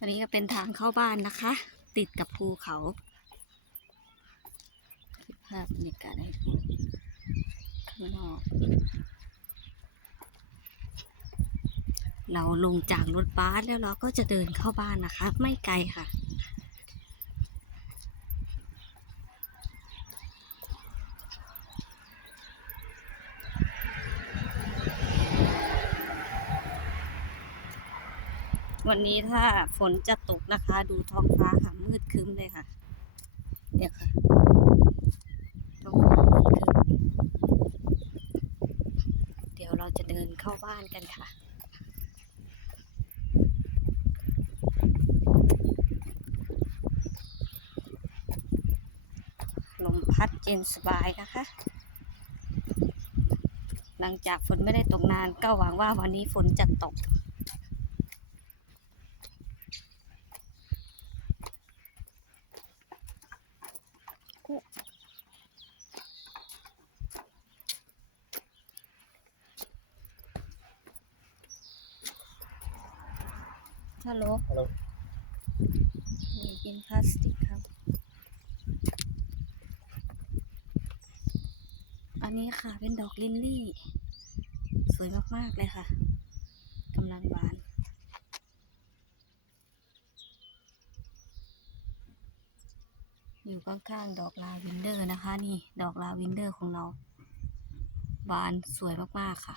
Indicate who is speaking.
Speaker 1: อันนี้ก็เป็นทางเข้าบ้านนะคะ ติดกับภูเขาภาพบรรยากาศให้ดูข้างนอก เราลงจากรถบัสแล้วเราก็จะเดินเข้าบ้านนะคะ ไม่ไกลค่ะ วันนี้ถ้าฝนจะตกนะคะ ดูท้องฟ้าค่ะ มืดครึ้มเลยค่ะเนี่ยค่ะท้องฟ้ามืดครึ้มเดี๋ยวเราจะเดินเข้าบ้านกันค่ะลมพัดเย็นสบายนะคะ หลังจากฝนไม่ได้ตกนานก็หวังว่าวันนี้ฝนจะตก ฮัลโหล
Speaker 2: ฮัลโหล
Speaker 1: มีกินพลาสติกครับ อันนี้ค่ะเป็นดอกลินลี่ สวยมาก ๆ เลยค่ะกำลังบาน อยู่ข้างๆดอกลาเวนเดอร์นะคะ นี่ดอกลาเวนเดอร์ของเรา บานสวยมากๆค่ะ